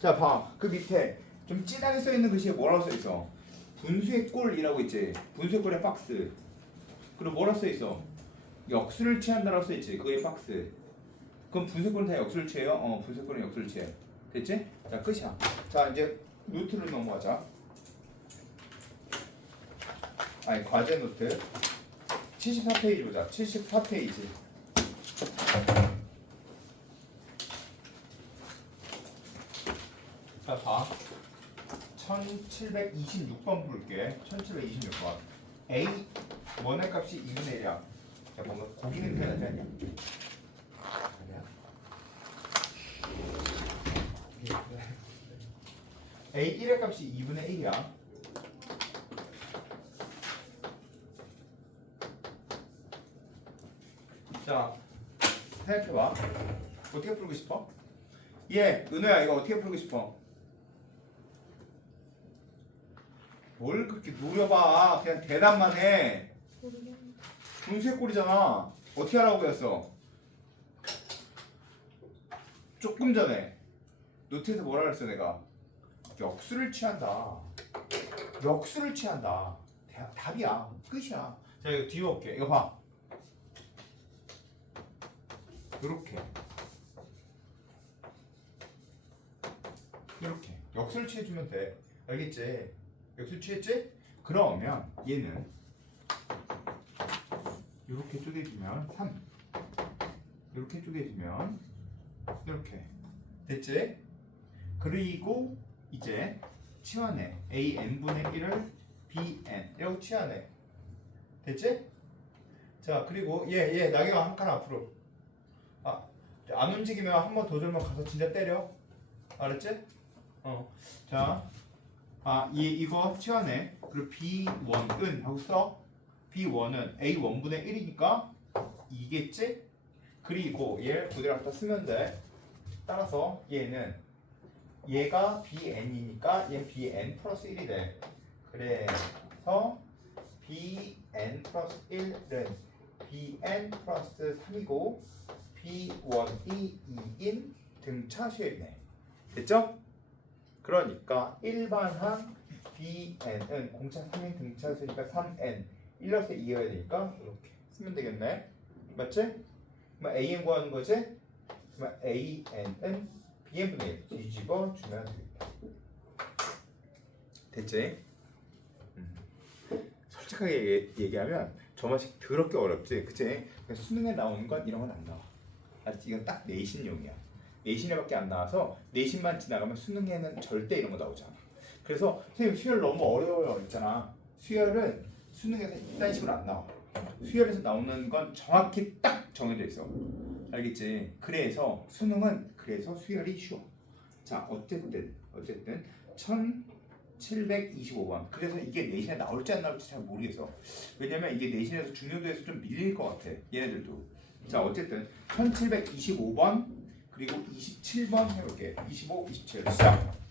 자, 봐. 그 밑에 좀 진하게 써 있는 글씨에 뭐라고 써 있어? 분수의 꼴이라고 있지. 분수의 꼴의 박스. 그리고 뭐라고 써 있어? 역수를 취한다라고 써 있지. 그게 박스. 그럼 분수의 꼴은 다 역수를 취해요? 어, 분수의 꼴은 역수를 취해. 됐지? 자, 끝이야. 자, 이제 노트를 넘어가자. 아니, 과제 노트. 74페이지 보자. 74페이지. 자, 봐. 1726번 볼게. 1726번. A 원의 값이 2분의 1이야. 야, 뭔가 고기 냄새 나지 않냐? 아니야. A 1의 값이 2분의 1이야. 자, 생각해봐. 어떻게 풀고 싶어? 예, 은호야 이거 어떻게 풀고 싶어? 뭘 그렇게 노려봐. 그냥 대답만 해. 분수의 꼴이잖아. 어떻게 하라고 했어? 조금 전에 노트에서 뭐라 그랬어 내가? 역수를 취한다. 역수를 취한다. 대- 답이야. 끝이야. 자 이거 뒤로 올게. 이거 봐. 이렇게. 이렇게 역수를 취해주면 돼 알겠지? 역수 취했지? 그러면 얘는 이렇게 쪼개주면 3 이렇게 쪼개주면 이렇게 됐지? 그리고 이제 치환해 a-n분의 1을 bn 이라고 치환해 됐지? 자 그리고 얘얘 나경아 한칸 앞으로 아, 안 움직이면 한 번더 들면 가서 진짜 때려 알았지? 어. 자, 아, 이 이거 치환해. 그리고 B1은 하고 써. B1은 A1분의 1이니까 2겠지? 그리고 얘를 그대로 갖다 쓰면 돼. 따라서 얘는 얘가 BN이니까 얘 BN 플러스 1이 돼. 그래서 BN 플러스 1은 BN 플러스 3이고 B1이 2인 등차 수열이네. 됐죠? 그러니까 일반항 BN은 공차 3인 등차수니까 3N 1러스 2여야 되니까 이렇게 쓰면 되겠네 맞지? 그럼 AN 구하는 거지? 그럼 AN은 BN분의 1 뒤집어 주면 되겠다 됐지? 음. 솔직하게 얘기- 얘기하면 저만식 더럽게 어렵지 그치? 수능에 나오는 건 이런 건 안 나와 알았지? 이건 딱 내신용이야 내신에밖에 안 나와서 내신만 지나가면 수능에는 절대 이런 거 나오지 않아. 그래서 선생님 수열 너무 어려워요 있잖아. 수열은 수능에서 이딴 식으로 안 나와. 수열에서 나오는 건 정확히 딱 정해져 있어. 알겠지? 그래서 수능은 그래서 수열이 쉬워. 자 어쨌든 어쨌든 1725번. 그래서 이게 내신에 나올지 안 나올지 잘 모르겠어. 왜냐면 이게 내신에서 중요도에서 좀 밀릴 것 같아. 얘네들도. 자 어쨌든 1725번 그리고 27번 해볼게. 25, 27 시작.